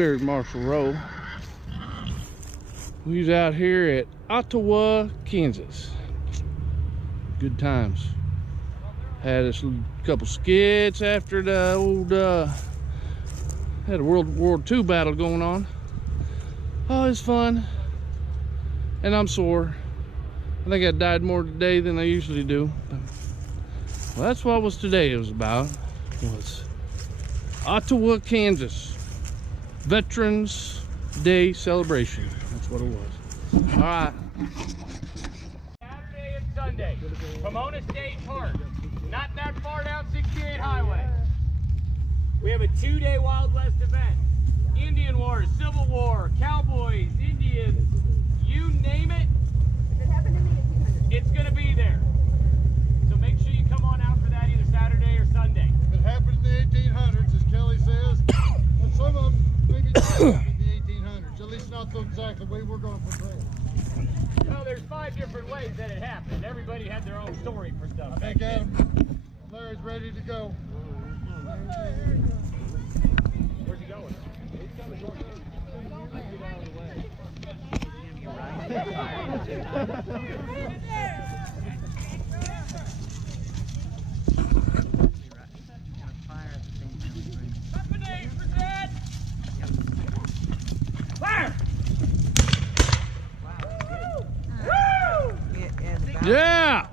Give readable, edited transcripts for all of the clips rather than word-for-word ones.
Third Marshall Row. We was out here at Ottawa, Kansas. Good times. Had us a couple skits after the old had a World War II battle going on. Oh, it's fun. And I'm sore. I think I died more today than I usually do. Well, that's what today was about. Was Ottawa, Kansas. Veterans Day celebration. That's what it was. All right. Saturday and Sunday, Pomona State Park, not that far down 68 Highway. We have a 2-day Wild West event. Indian Wars, Civil War, Cowboys, Indians, you name it, it's going to be there. So make sure you come on out for that either Saturday or Sunday. It happened in the 1800s, as Kelly says, and some of them maybe not in the 1800s, at least not the exact way we're going to portray it. Well, there's 5 different ways that it happened. Everybody had their own story for stuff. I think Adam, Larry's ready to go. Where's he going? He's coming north. Get out of the way. Company, present! Fire! Woo! Yeah!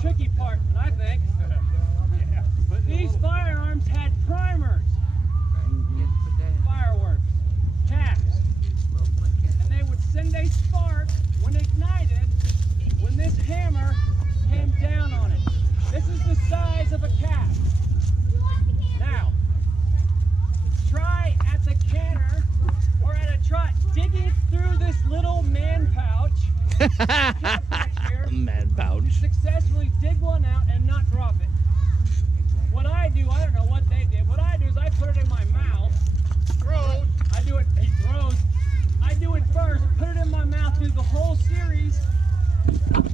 Tricky part, I think. But these firearms had primers, fireworks, caps, and they would send a spark when ignited when this hammer came down on it. This is the size of a cap. Now, try at the canner or at a trot digging through this little man pouch. Man pouch. Successfully dig one out and not drop it. What I do, I don't know what they did. What I do is I put it in my mouth. Throws. I do it. He throws. I do it first. Put it in my mouth. Do the whole series.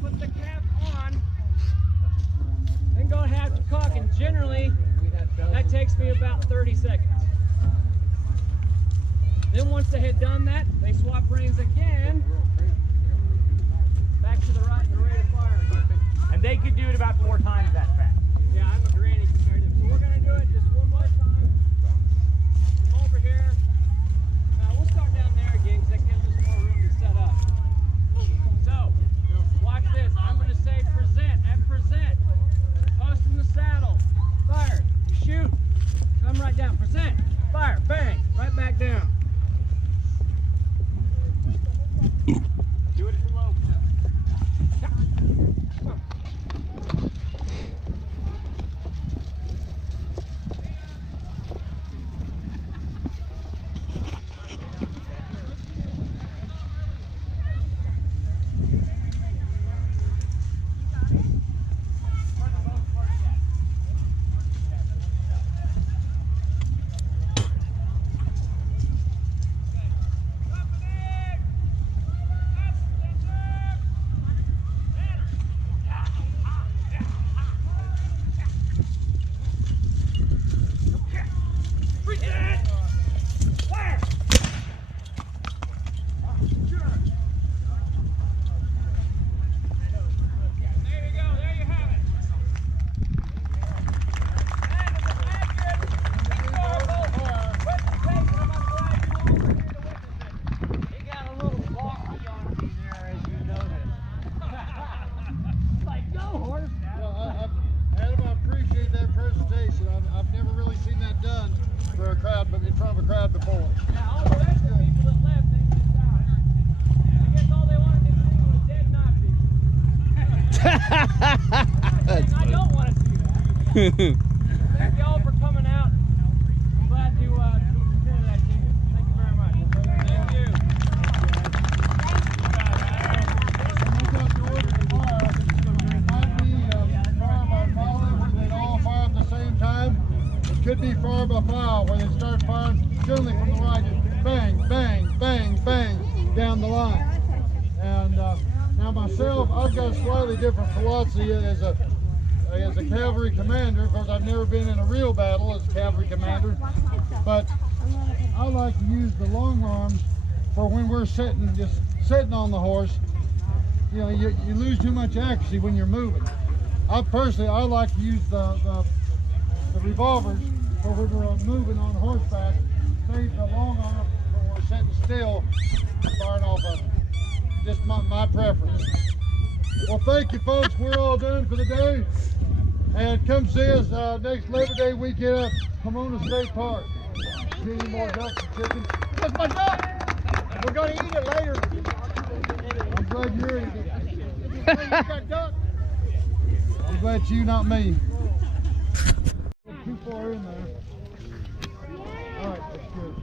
Put the cap on. Then go half to cock, and generally that takes me about 30 seconds. Then once they had done that, they swap reins again. Back to the right and ready to fire again. And they could do it about 4 times that fast. Yeah, I'm a granny compared to them. So we're going to do it just one more time. Come over here. We'll start down there again because that gives us more room to set up. So, watch this. I'm going to say present. At present, post in the saddle. Fire. You shoot. Come right down. Present. Fire. Bang. Right back down. Do it slow. front of a crowd before. Yeah, all the rest of the people that left, they missed out. I guess all they wanted to see was dead Nazis. I don't want to see that. Thank you all for coming out. I'm glad to consider that to you. Thank you very much. Thank you. It could be fire by fire when they start firing generally from the right, just bang, bang, bang, bang down the line. And now myself, I've got a slightly different philosophy as a cavalry commander, because I've never been in a real battle as a cavalry commander. But I like to use the long arms for when we're just sitting on the horse. You know, you lose too much accuracy when you're moving. I like to use the revolvers for when we're moving on horseback. Save the long arm when we're sitting still, firing off of them. Just my preference. Well, thank you, folks. We're all done for the day. And come see us next Labor Day weekend at Pomona State Park. Get any more ducks and chickens. That's my duck! We're going to eat it later. I'm glad you're eating it. You got duck? I'm glad you, not me. Too far in there. All right, that's good.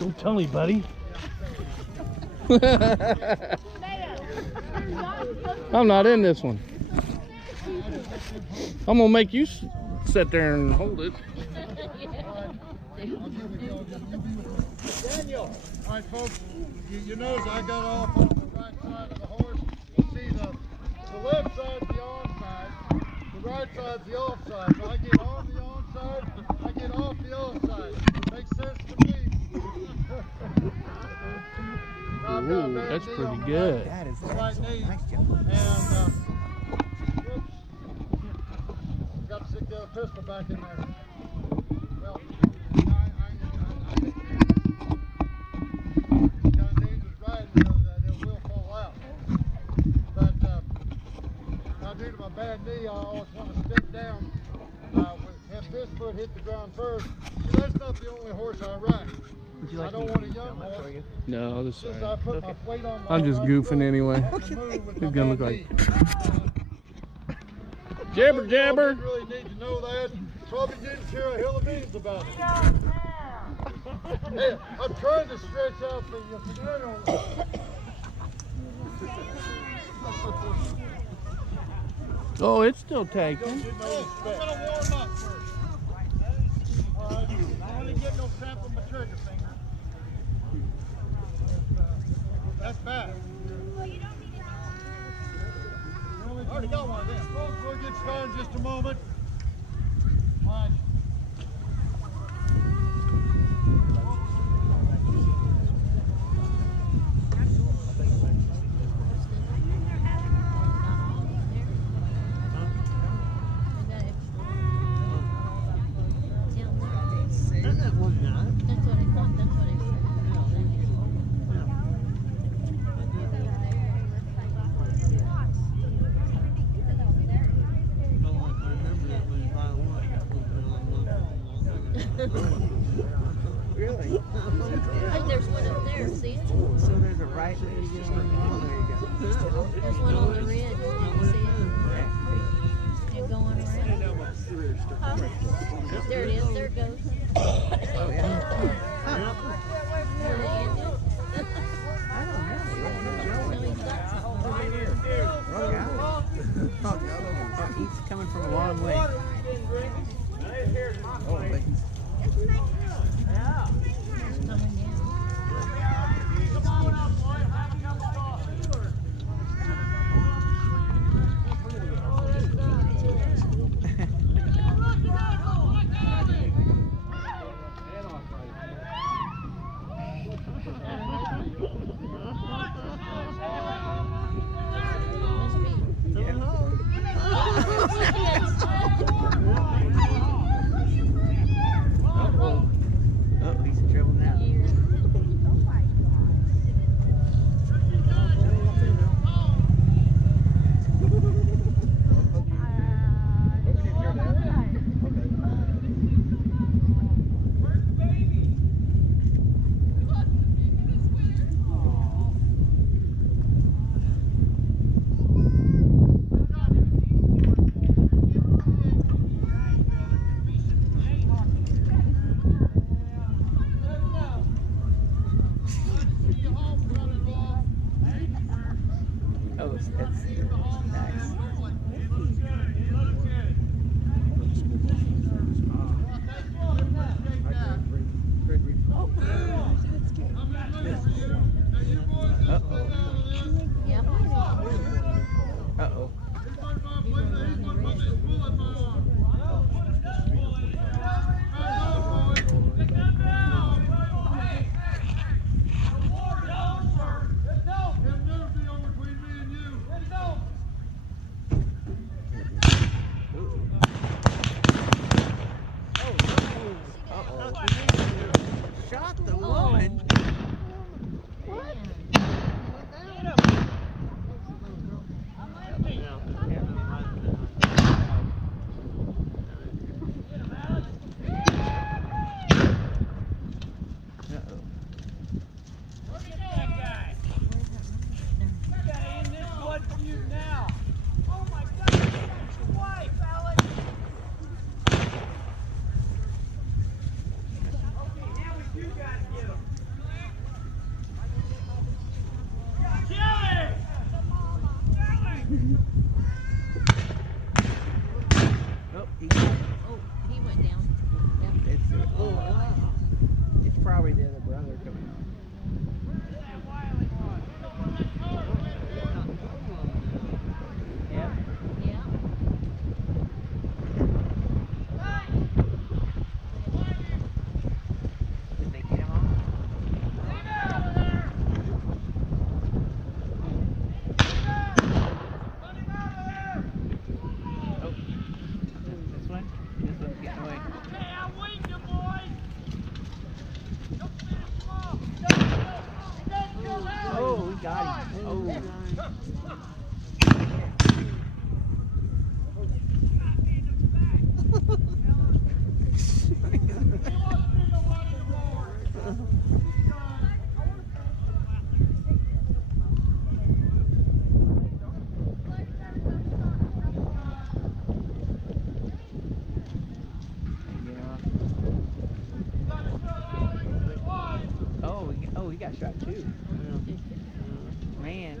Don't tell me, buddy. I'm not in this one. I'm gonna make you sit there and hold it. Daniel. All right, folks. You notice I got off on the right side of the horse. You see the left side's the on side, the right side's the off side. So I get on the on side, I get off the off side. Makes sense to me. Ooh, that's pretty good. That is right knee. And got to stick the other pistol back in there. Well, I think it's kind of dangerous riding because it will fall out. But due to my bad knee, I always want to stick down. Have this foot hit the ground first. See, that's not the only horse I ride. I don't want a young horse. No, this is I put my weight on my I'm just right goofing foot, anyway. I have to move with my It's gonna look bad like knee. jabber You jabber. really need to know that. Probably didn't care a hill of beans about it. Hey, I'm trying to stretch out the Oh, it's still taking. I'm gonna warm up first. Alright, I want to get no cramp on my trigger finger. That's bad. I already got one of them. Folks, we'll get started in just a moment. Alright. Really? Hey, there's one up there, see it? So there's a right way to get on. Oh, there you go. There's one on the red. You see it? You go on around. Huh? There it is. There it goes. Oh, yeah. Where they ended? I don't know. No, he's got something over here. Oh, he's coming from a long way. Oh, but he's... Yeah. He's coming down. going. What? Oh, he got it. Oh, he went down. Yep. It's probably the other brother coming on. Yep. Yeah. Did they get him on? Oh. This one? This one's getting away. Oh, we got him. Oh. Oh, he got shot too. Man.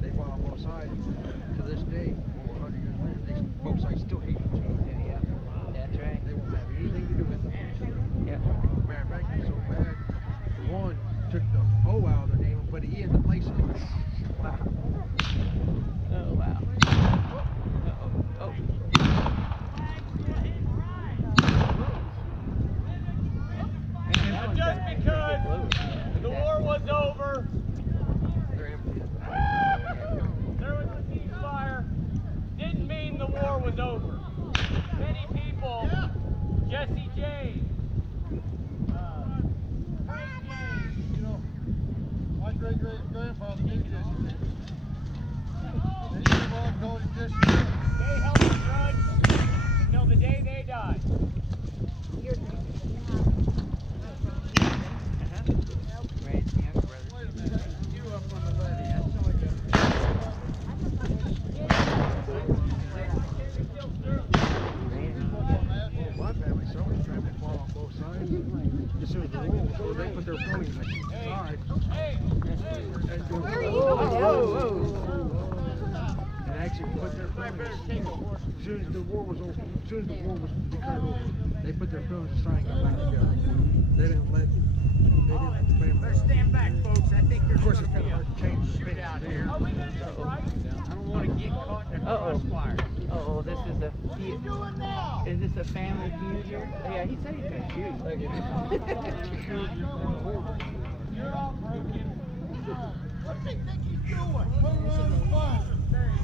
They fought on both sides to this day. Over 100 years later, both sides still hate each other. Yeah, that's right. They won't have anything to do with them. Yep. Matter of fact, it's so bad. The one took the O out of their name and put an E in the place of it. Wow. Oh, wow. Uh-oh. Oh. Just because the war was over, They're empty. there was a ceasefire, didn't mean the war was over. Many people, Jesse James, Frank James, You know, my great-great-grandfather knew Jesse James. And his mom called him Jesse James. they held a grudge until the day they died. Right, the younger brother. Wait a minute, you up on the levee, I saw you. My family, someone's trying to fall on both sides. As soon as the war was over, they put their ponies aside. Where are you Whoa, going? whoa. And actually put their ponies. As soon as the war was over, as soon as the war was declared over, they put their ponies aside and got back together. They didn't let the family. Stand back, folks. I think Of course, it's kind of hard to change the opinion there. Are we gonna do it right? I don't want to get caught in a crossfire. Oh, this is a feud. Is this a family feud here? Oh, yeah, he said he's gonna shoot. You're all broken. What do you think he's doing?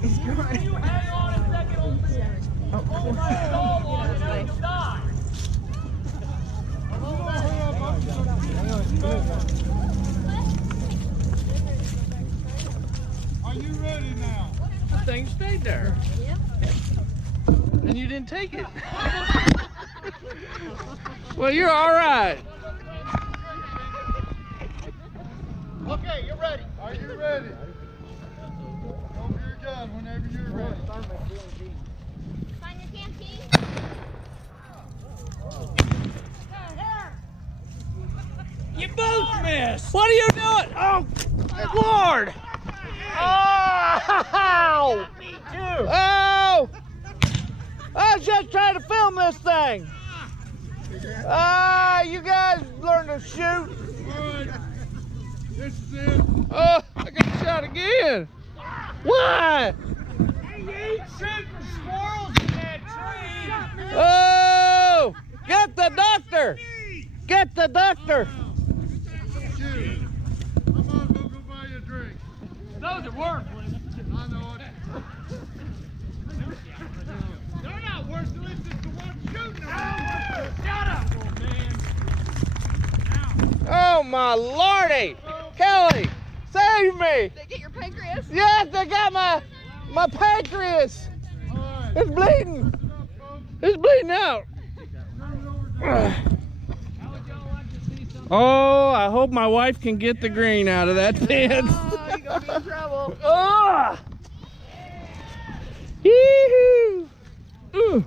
He's You hang on a second, old man. Hold my soul on it, I'll die. Are you ready now? The thing stayed there. Yep. And you didn't take it. Well, you're all right. Okay, you're ready. Are you ready? Open your gun whenever you're ready. Find your canteen. You both missed. What are you doing? Oh, Lord. Oh! Me too. Oh! Oh, was just trying to film this thing. You guys learn to shoot. All right. This is it. Oh, I got shot again. Why? You ain't shooting squirrels in that tree. Oh, get the doctor. Get the doctor. Shoot. I might as well go buy you a drink. Those are worth. I know it. They're not worth the list as to one shooting them. Shut up, man. Oh my lordy. Kelly, save me. They get your pancreas? Yes, they got my pancreas. All right. It's bleeding. What's up, folks? It's bleeding out. Turn it over to Oh, I hope my wife can get the green out of that fence. Oh, you're gonna be in trouble. Oh! Yee-hoo! Ooh.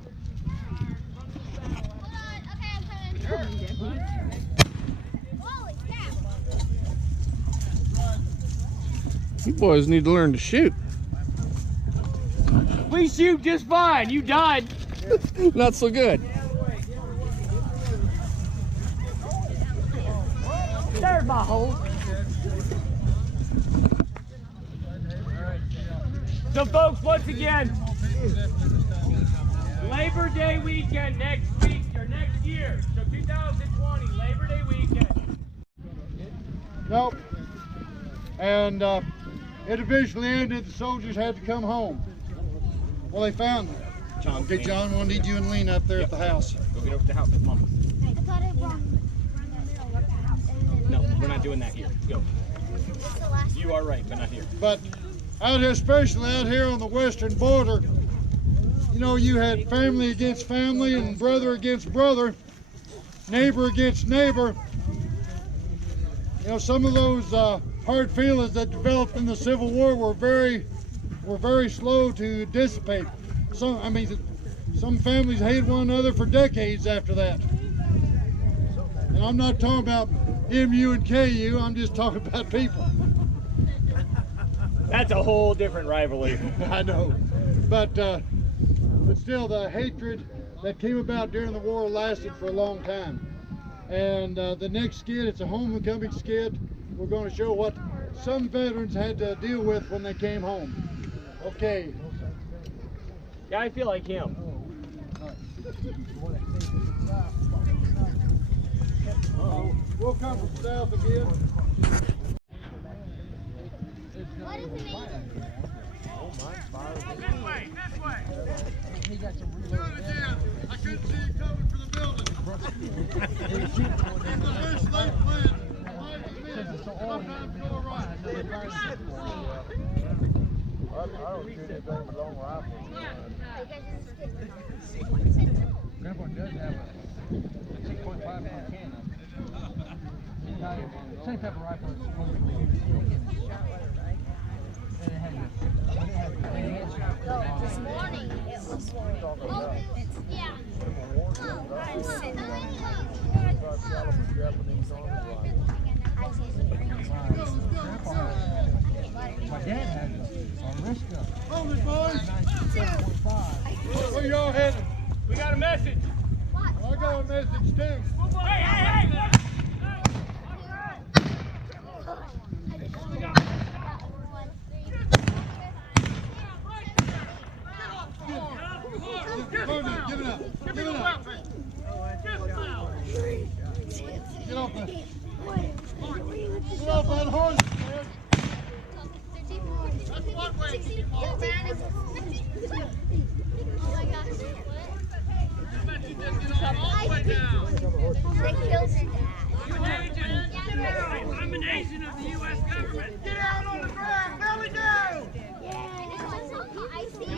You boys need to learn to shoot. We shoot just fine. You died. Not so good. There's my hole. So folks, once again, Labor Day weekend next week or next year. So 2020, Labor Day weekend. Nope. And it eventually ended. The soldiers had to come home. Well, they found them. John, Okay, John, we'll need you and Lena up there at the house. Go get over to the house. Come on. No, we're not doing that here. Go. You are right, but not here. But out here, especially out here on the western border, you know, you had family against family and brother against brother, neighbor against neighbor. You know, some of those hard feelings that developed in the Civil War were very slow to dissipate. Some families hated one another for decades after that. And I'm not talking about MU and KU, I'm just talking about people. That's a whole different rivalry. I know, but still, the hatred that came about during the war lasted for a long time. And the next skit, it's a homecoming skit. We're going to show what some veterans had to deal with when they came home. Okay. Yeah, I feel like him. We'll come from south again. What is the name? This way, this way. I couldn't see you coming for the building. In the loose leaf plan, sometimes go right. I don't shoot anything but long rifles. Grandpa does have a 6.5 pound cannon. Same type of rifle as supposedly This morning it was. Oh, yeah. My dad had a wrist gun. Hold it, boys! Where y'all headed? We got a message. I got a message too. Hey, hey, hey! Give it up. Give it up. Get off that. Get off that horse, man. That's one way. Oh my gosh. All the way down. They killed your dad. I'm an agent of the U.S. government. Get out on the ground, belly down.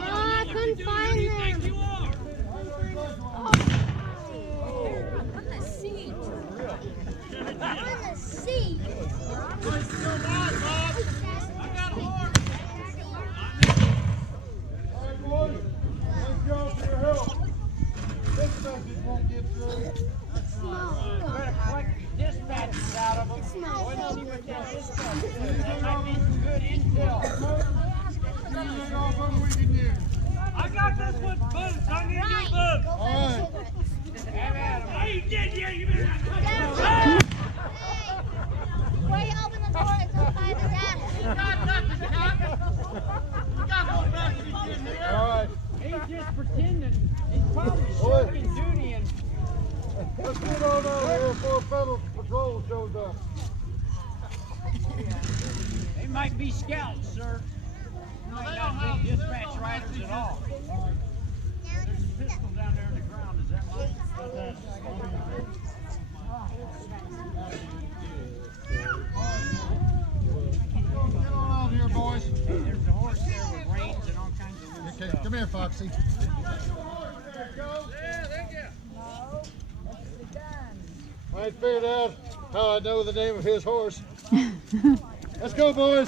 I couldn't find Who do you them. think you are? On the seat. On the seat. I got a horse. All right, boys. Thank y'all for your help. This message won't get through. Better collect dispatches out of them. We'll see what that dispatch is. That might be some good intel. Anything off of we can use. I got this one. Boots, I need new boots. All right. Oh, you did, yeah, you better not. Hey, before you open the door, it's up by the desk. All right. He's just pretending. He's probably shirking duty and. Let's get on over here before Federal Patrol shows up. They might be scouts, sir. Might not be dispatch riders at all. There's a pistol down there in the ground. Is that mine? Get on out here, boys. There's a horse there with reins and all kinds of loose Okay, stuff. come here, Foxy. I ain't figured out how I know the name of his horse. Let's go, boys.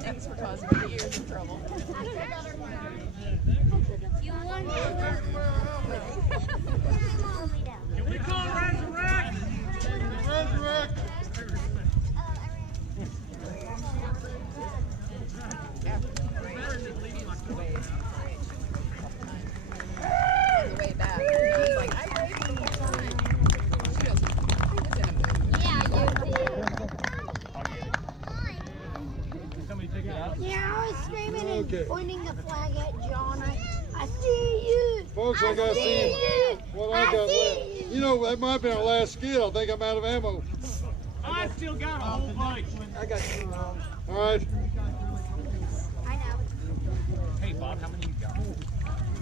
Thanks for causing me years of trouble. You won. Can we call Resurrect? Resurrect. On the way back, I was like, I waited the whole time. She goes, I was in a mood. Yeah, Somebody take it out. yeah, I was screaming Okay. and pointing the flag at John. I see you. Folks, I gotta see you. what I got left. You know, that might have been our last skid. I think I'm out of ammo. I still got a whole bunch. I got 2 rounds. All right. I know. Hey, Bob, how many you got?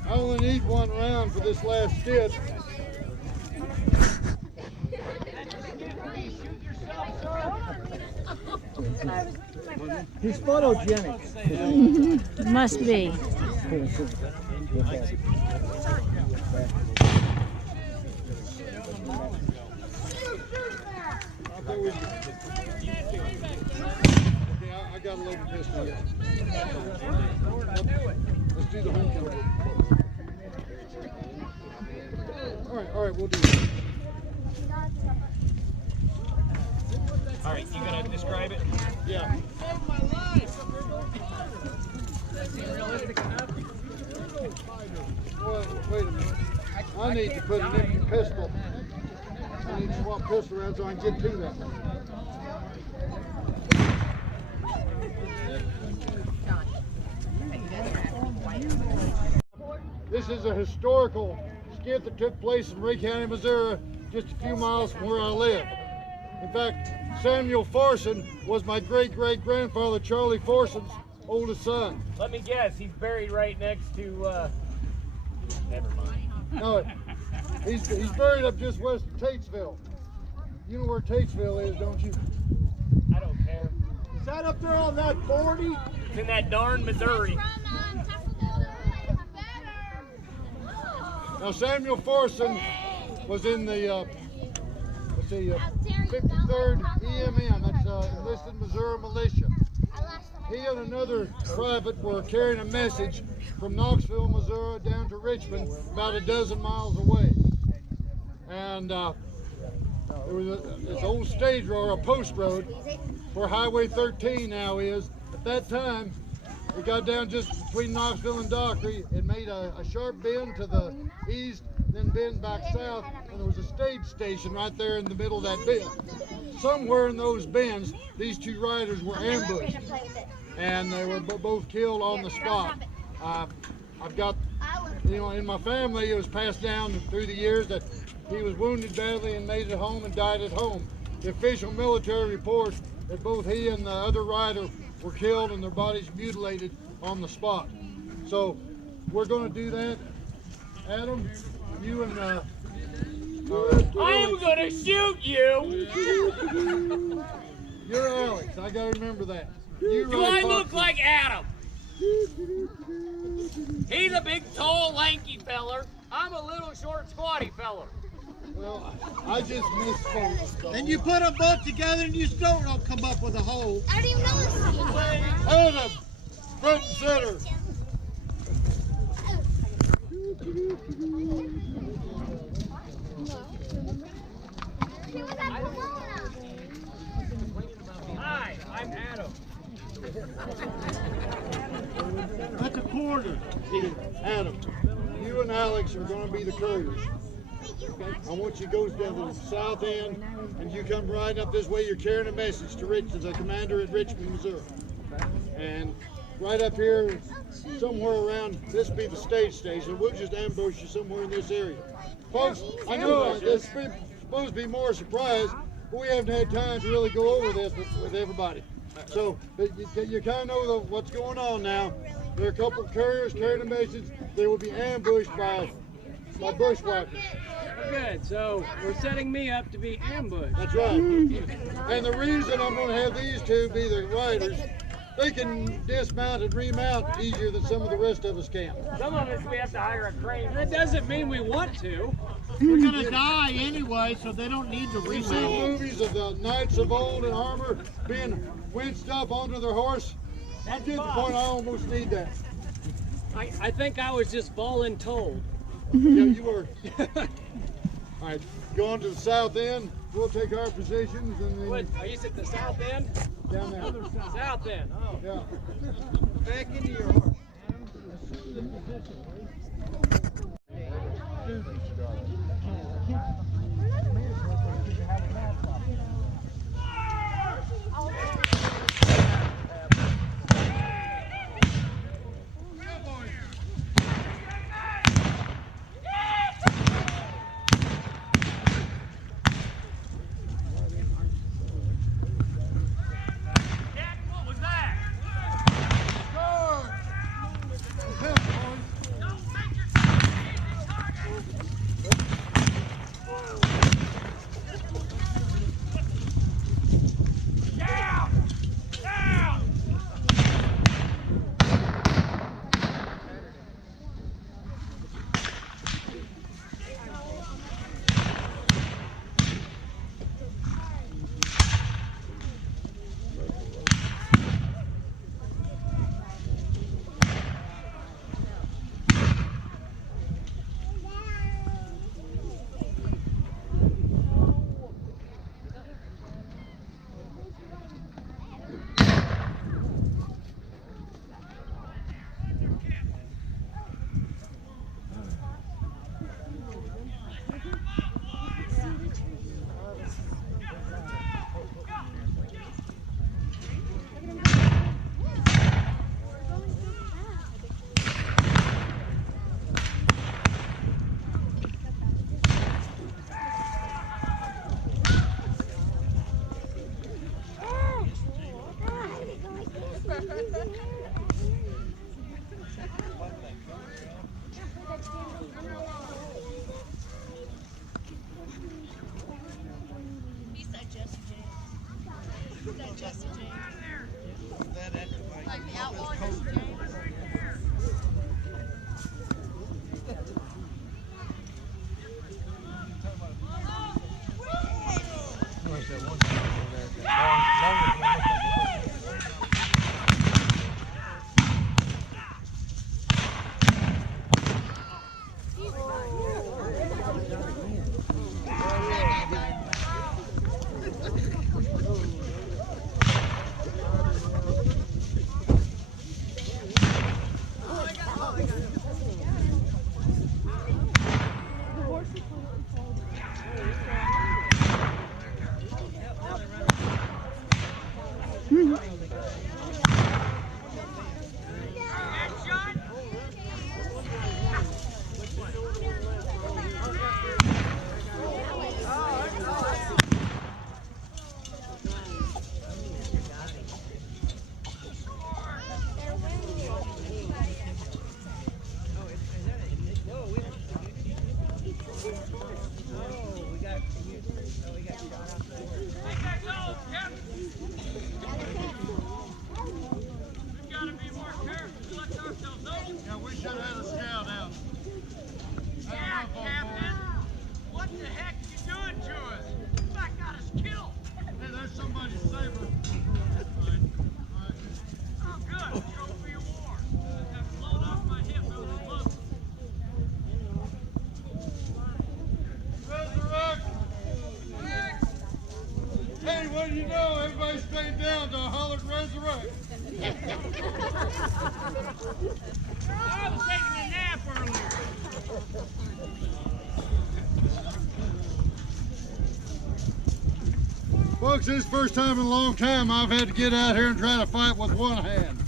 I only need 1 round for this last skid. He's photogenic. Must be. Okay, I got a loaded pistol here. Let's do the homecoming. All right, we'll do it. All right, you gonna describe it? Yeah. Well, wait a minute. I need to put an empty pistol. I need to swap pistol around so I can get to that. This is a historical skit that took place in Ray County, Missouri, just a few miles from where I live. In fact, Samuel Forson was my great-great-grandfather Charlie Forson's oldest son. Let me guess, he's buried right next to, never mind. No, he's buried up just west of Tatesville. You know where Tatesville is, don't you? I don't care. Is that up there on that 40? It's in that darn Missouri. Now Samuel Forson was in the 53rd EMM, that's enlisted Missouri militia. He and another private were carrying a message from Knoxville, Missouri down to Richmond, about a dozen miles away. And there was this old stage road, or a post road, where Highway 13 now is. At that time, it got down just between Knoxville and Dockery. It made a sharp bend to the east, then bend back south, and there was a stage station right there in the middle of that bend. Somewhere in those bends, these two riders were ambushed, and they were both killed on the spot. I've got, you know, in my family, it was passed down through the years that he was wounded badly and made it home and died at home. The official military reports that both he and the other rider were killed and their bodies mutilated on the spot. So we're going to do that. Adam, you and I am gonna shoot you! you're Alex. I got to remember that. You Do I look like Adam? He's a big, tall, lanky feller. I'm a little, short, squatty feller. Well, I just misspoke. Then you put them both together and you still don't come up with a hole. I don't even know this. Adam, front and center. Hi, I'm Adam. That's a quarter. Adam, you and Alex are going to be the couriers. I want you to go down to the south end, and you come right up this way. You're carrying a message to the commander at Richmond, Missouri. And right up here, somewhere around, this will be the stage station. We'll just ambush you somewhere in this area. Folks, I know this is supposed to be more a surprise, but we haven't had time to really go over this with everybody. So you kind of know what's going on now. There are a couple of couriers carrying a message. They will be ambushed by bushwhackers. Good, so we're setting me up to be ambushed. That's right. And the reason I'm going to have these two be the riders, they can dismount and remount easier than some of the rest of us can. Some of us, we have to hire a crane. That doesn't mean we want to. We're gonna die anyway, so they don't need to We see remount. movies of the knights of old in armor being winched up onto their horse. I get the point. I almost need that. I think I was just voluntold. Yeah, you were. All right, go on to the south end. We'll take our positions and then What, are you at the south end? down there. South end, oh. Yeah. Back into your horse. He said Jesse James. He said Jesse James. Like the outlaw Jesse James. Yeah, we should have had a scout out. Yeah, Captain. What What the heck are you doing to us? That got us killed. Hey, there's somebody's saber. Oh, good. Go for your war. Got blown off my hip. That was close. Resurrect! Hey, what do you know? Everybody stayed down to holler resurrect. I was taking a nap earlier. Folks, this is the first time in a long time I've had to get out here and try to fight with one hand.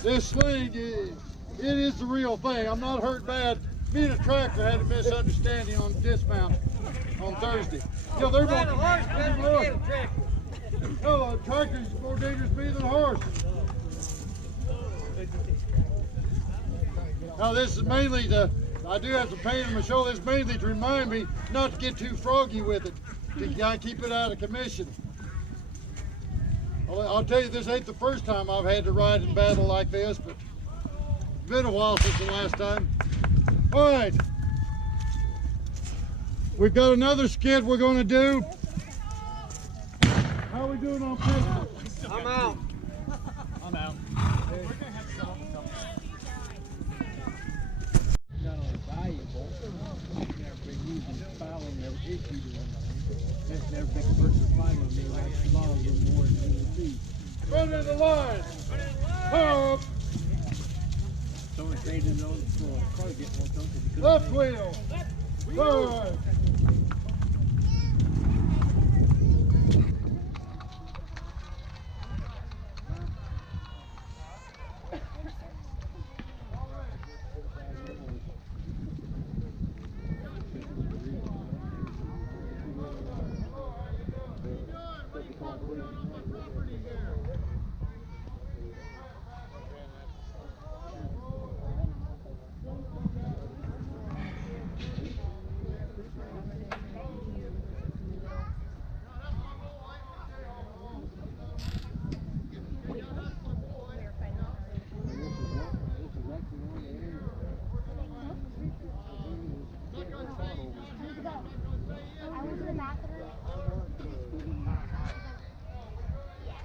This sling, it is the real thing. I'm not hurt bad. Me and a tractor had a misunderstanding on dismount on Thursday. You know, they're going to horse, no, a tractor is more dangerous to me than a horse. Now this is mainly I do have some pain in my shoulder. This is mainly to remind me not to get too froggy with it. You gotta keep it out of commission. I'll tell you, this ain't the first time I've had to ride in battle like this, but it's been a while since the last time. All right. We've got another skid we're gonna do. How are we doing on pistol? I'm out. I'm out. Not only valuable, I've never been using fouling, never issued it. That's never been a person fighting with me like long or more than it would be. Run in the line. Up. Someone stayed in on the floor. Probably get more comfortable. Left wheel. Forward.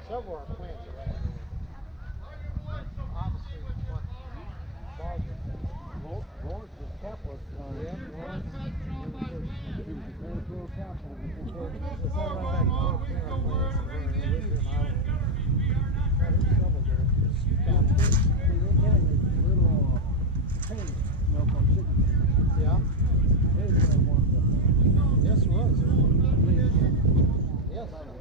Several are plants around. Obviously, Lawrence was capitalist. Yeah. Yes, it was. Yes, I know.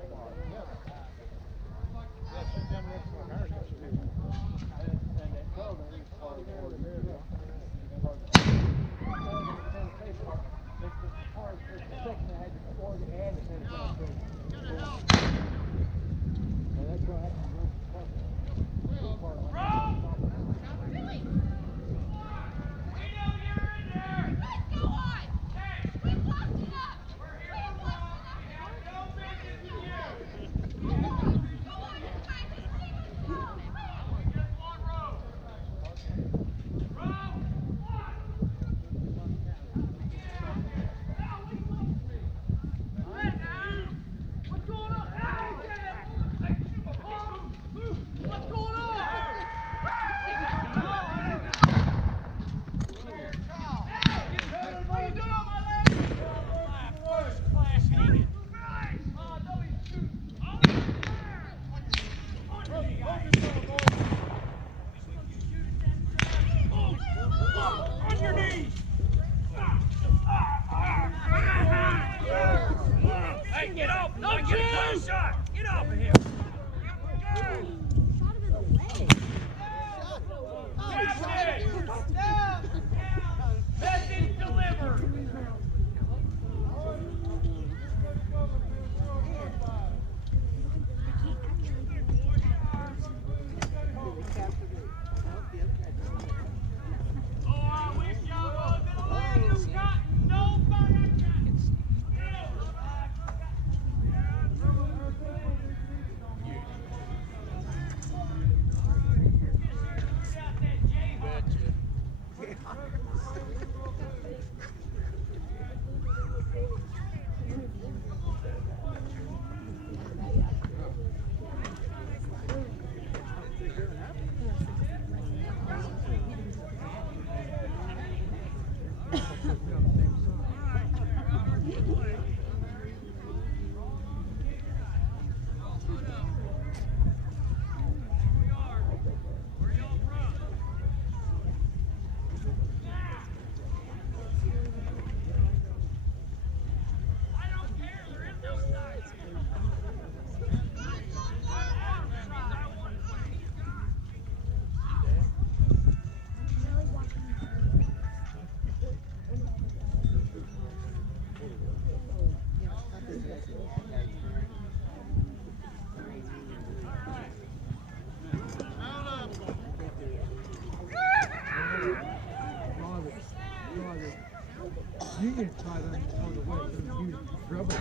Indian side on the way, they're using rubber.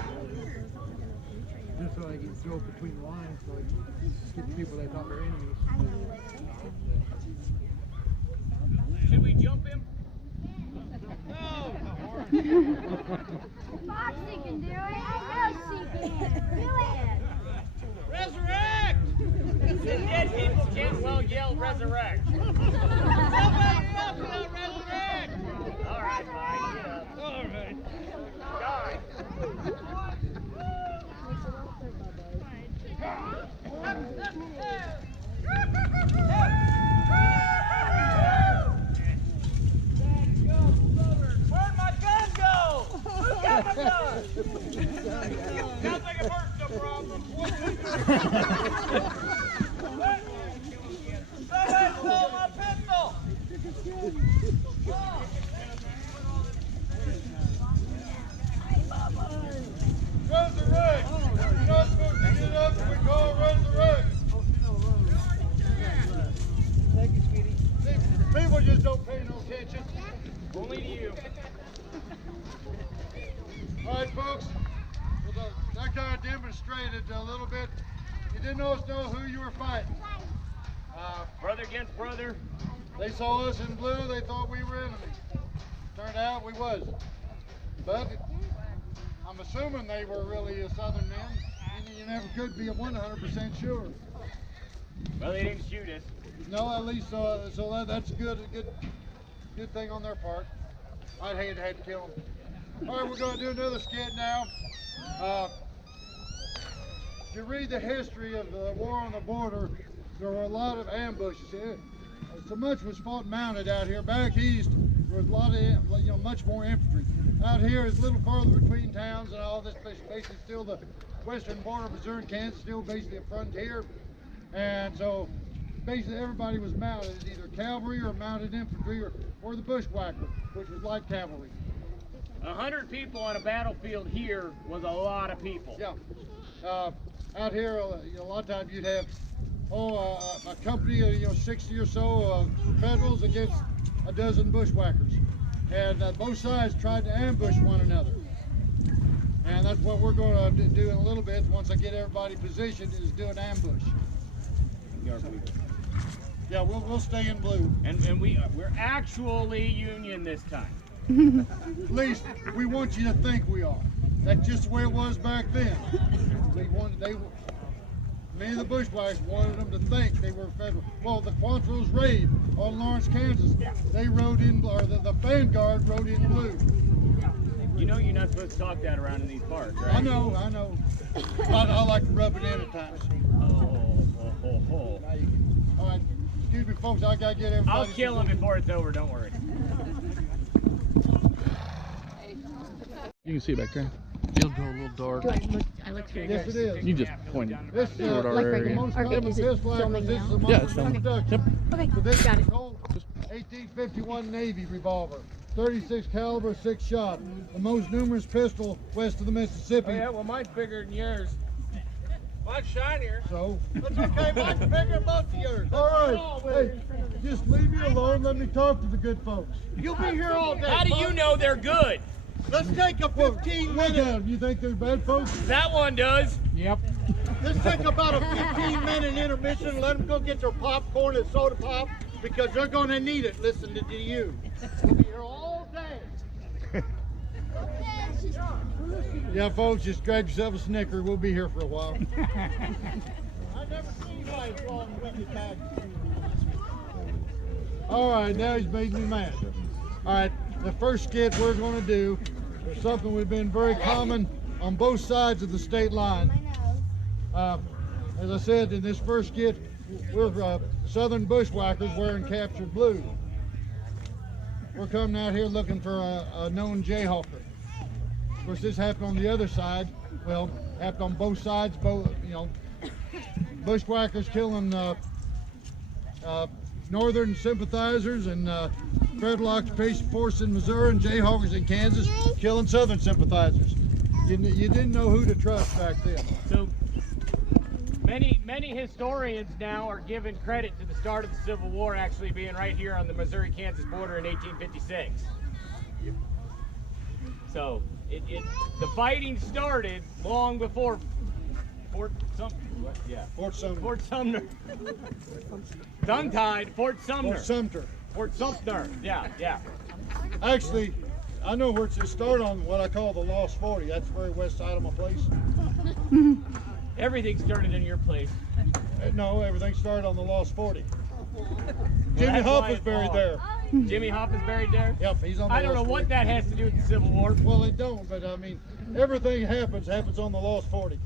Just so they can throw between the lines, so they can get the people they thought were enemies. Should we jump him? Foxy can do it. I know she can. Do it. Resurrect! The dead people can't well yell resurrect. Somebody else yell resurrect! All right, fine, get up. All right. Die. Where'd my gun go? Who got my gun? Sounds like a personal problem. Somebody stole my pistol! Resurrect! You're not supposed to get up and we call resurrect. Thank you, sweetie. People just don't pay no attention. Only to you. All right, folks. Well, that kind of demonstrated a little bit. You didn't know who you were fighting. Brother against brother. They saw us in blue. They thought we were enemies. Turned out we wasn't. But I'm assuming they were really Southern men. You never could be 100% sure. Well, they didn't shoot us. No, at least so that's good thing on their part. I'd hate to have to kill them. All right, we're going to do another skit now. If you read the history of the war on the border, there were a lot of ambushes. So much was fought mounted out here. Back east, there was a lot of, much more infantry. Out here, it's a little farther between towns and all this. Basically, still the western border of Missouri and Kansas, still basically a frontier. And so, basically, everybody was mounted, either cavalry or mounted infantry or the bushwhacker, which was like cavalry. 100 people on a battlefield here was a lot of people. Yeah. Out here, a lot of times you'd have a company of 60 or so Federals against a dozen bushwhackers, and both sides tried to ambush one another. And that's what we're going to do in a little bit. Once I get everybody positioned, is do an ambush. Yeah, we'll stay in blue. And we're actually Union this time. At least we want you to think we are. That's just the way it was back then. Many of the bushwhackers wanted them to think they were Federal. Well, the Quantrill's raid on Lawrence, Kansas, they rode in, or the vanguard rode in blue. You know you're not supposed to talk that around in these parks, right? I know. But I like to rub it in at times. Oh. All right, excuse me, folks. I gotta get everybody. I'll kill him before it's over. Don't worry. You can see it back there. It'll go a little dark. I looked through Yes, it is. You just pointed This toward our Like right area. here. most Or common is it fist flag filming was this is now? a Yeah, modern it's filming. introduction. Yep. Okay, So this got is it. called 1851 Navy revolver, 36 caliber, 6 shot, the most numerous pistol west of the Mississippi. Well, mine's bigger than yours. Mine's shinier. So, That's okay. Mine's bigger than both of yours. all right, hey, just leave me alone. Let me talk to the good folks. You'll be here all day. How do you know they're good? Let's take a 15 Look at them. You think they're bad folks? That one does. Yep. Let's take about a 15-minute intermission and let them go get their popcorn and soda pop because they're going to need it listening to you. We'll be here all day. Yeah, folks, just grab yourself a Snicker. We'll be here for a while. I've never seen anybody as long as we tag. All right, now he's made me mad. All right, the first skit we're going to do is something we've been very common on both sides of the state line. As I said, in this first skit, we're Southern bushwhackers wearing captured blue. We're coming out here looking for a known jayhawker. Of course, this happened on the other side. Well, happened on both sides. Both, bushwhackers killing Northern sympathizers and Federal Occupation Force in Missouri and Jayhawkers in Kansas killing Southern sympathizers. You didn't know who to trust back then. So many historians now are giving credit to the start of the Civil War actually being right here on the Missouri-Kansas border in 1856. So the fighting started long before Fort Sumner. Tongue-tied, Fort Sumner. Fort Sumter. Fort Sumter. Yeah, yeah. Actually, I know where it started on what I call the Lost 40. That's the very west side of my place. Everything started in your place. No, everything started on the Lost 40. Jimmy that's Hoffa why is it's buried long. there. Jimmy Hoffa's buried there? Yep, he's on the I don't know Lost what 40. that has to do with the Civil War. Well, it don't, but I mean, everything happens on the Lost 40.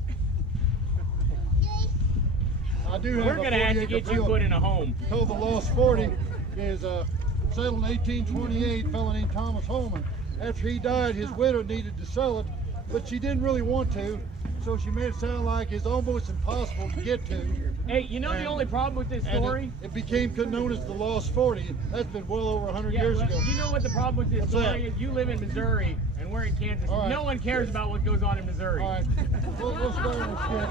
I do have We're going to have to get you put in a home. Told the Lost 40 is settled in 1828, a fellow named Thomas Holman. After he died, his widow needed to sell it, but she didn't really want to, so she made it sound like it's almost impossible to get to. Hey, you know the only problem with this story? It became known as the Lost 40. That's been well over 100 years well, ago. You know what the problem with this What's story that? is? You live in Missouri, and we're in Kansas. All right. No one cares about what goes on in Missouri. All right, we'll start with skit.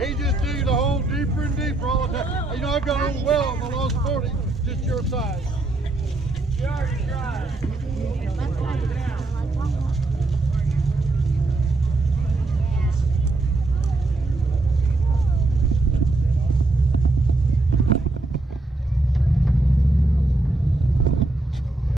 He just digging a hole deeper and deeper all the time. You know, I've got a little well on the Lost 40, just your size. You already tried.